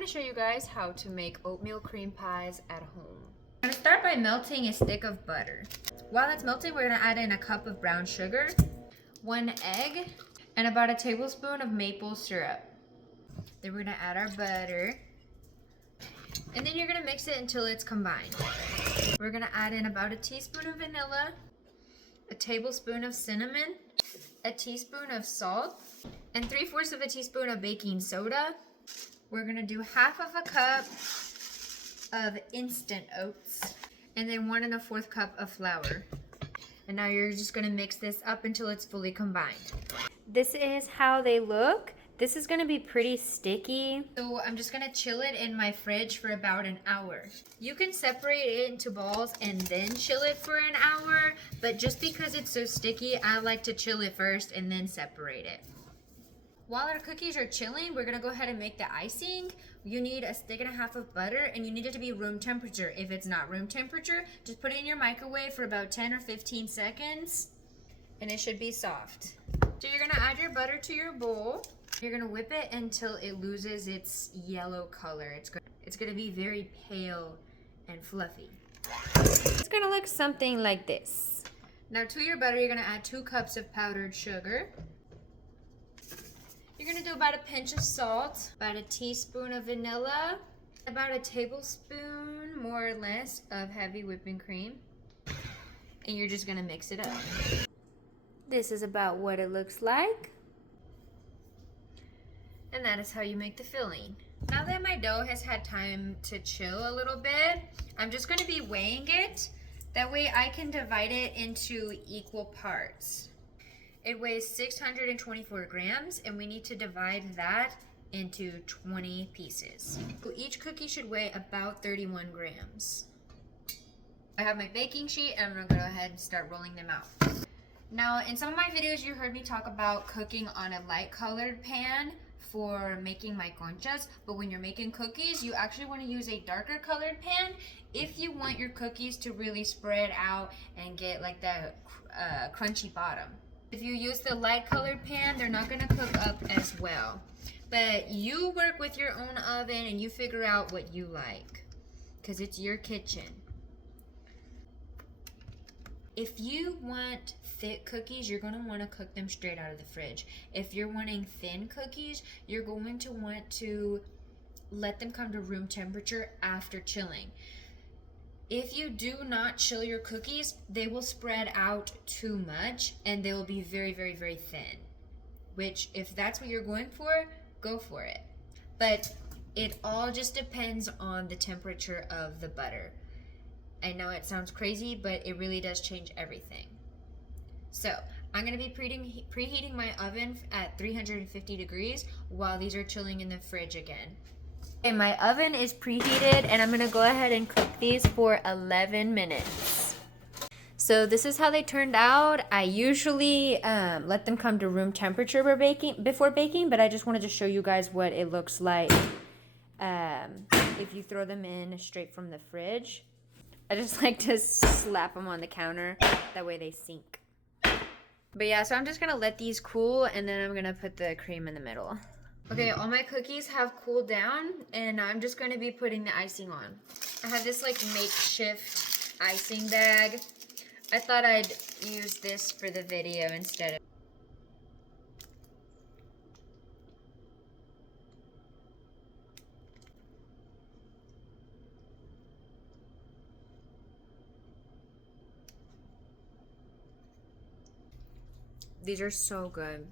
I'm going to show you guys how to make oatmeal cream pies at home. I'm going to start by melting a stick of butter. While that's melting, we're going to add in a cup of brown sugar, 1 egg, and about a tablespoon of maple syrup. Then we're going to add our butter, and then you're going to mix it until it's combined. We're going to add in about a teaspoon of vanilla, a tablespoon of cinnamon, a teaspoon of salt, and 3/4 of a teaspoon of baking soda. We're gonna do half of a cup of instant oats, and then 1 1/4 cup of flour. And now you're just gonna mix this up until it's fully combined. This is how they look. This is gonna be pretty sticky. So I'm just gonna chill it in my fridge for about an hour. You can separate it into balls and then chill it for an hour, but just because it's so sticky, I like to chill it first and then separate it. While our cookies are chilling, we're gonna go ahead and make the icing. You need a 1.5 sticks of butter, and you need it to be room temperature. If it's not room temperature, just put it in your microwave for about 10 or 15 seconds, and it should be soft. So you're gonna add your butter to your bowl. You're gonna whip it until it loses its yellow color. It's gonna be very pale and fluffy. It's gonna look something like this. Now to your butter, you're gonna add 2 cups of powdered sugar. You're gonna do about a pinch of salt, about a teaspoon of vanilla, about a tablespoon, more or less, of heavy whipping cream. And you're just gonna mix it up. This is about what it looks like. And that is how you make the filling. Now that my dough has had time to chill a little bit, I'm just gonna be weighing it. That way I can divide it into equal parts. It weighs 624 grams, and we need to divide that into 20 pieces. So each cookie should weigh about 31 grams. I have my baking sheet, and I'm gonna go ahead and start rolling them out. Now, in some of my videos, you heard me talk about cooking on a light colored pan for making my conchas, but when you're making cookies, you actually want to use a darker colored pan if you want your cookies to really spread out and get like that crunchy bottom. If you use the light colored pan, they're not gonna cook up as well. But you work with your own oven and you figure out what you like, because it's your kitchen. If you want thick cookies, you're gonna wanna cook them straight out of the fridge. If you're wanting thin cookies, you're going to want to let them come to room temperature after chilling. If you do not chill your cookies, they will spread out too much and they will be very, very, very thin. Which, if that's what you're going for, go for it. But it all just depends on the temperature of the butter. I know it sounds crazy, but it really does change everything. So, I'm going to be preheating my oven at 350 degrees while these are chilling in the fridge again. Okay, my oven is preheated, and I'm gonna go ahead and cook these for 11 minutes. So this is how they turned out. I usually let them come to room temperature before baking, but I just wanted to show you guys what it looks like if you throw them in straight from the fridge. I just like to slap them on the counter, that way they sink. But yeah, so I'm just gonna let these cool, and then I'm gonna put the cream in the middle. Okay, all my cookies have cooled down, and I'm just going to be putting the icing on. I have this like makeshift icing bag. I thought I'd use this for the video instead of... These are so good.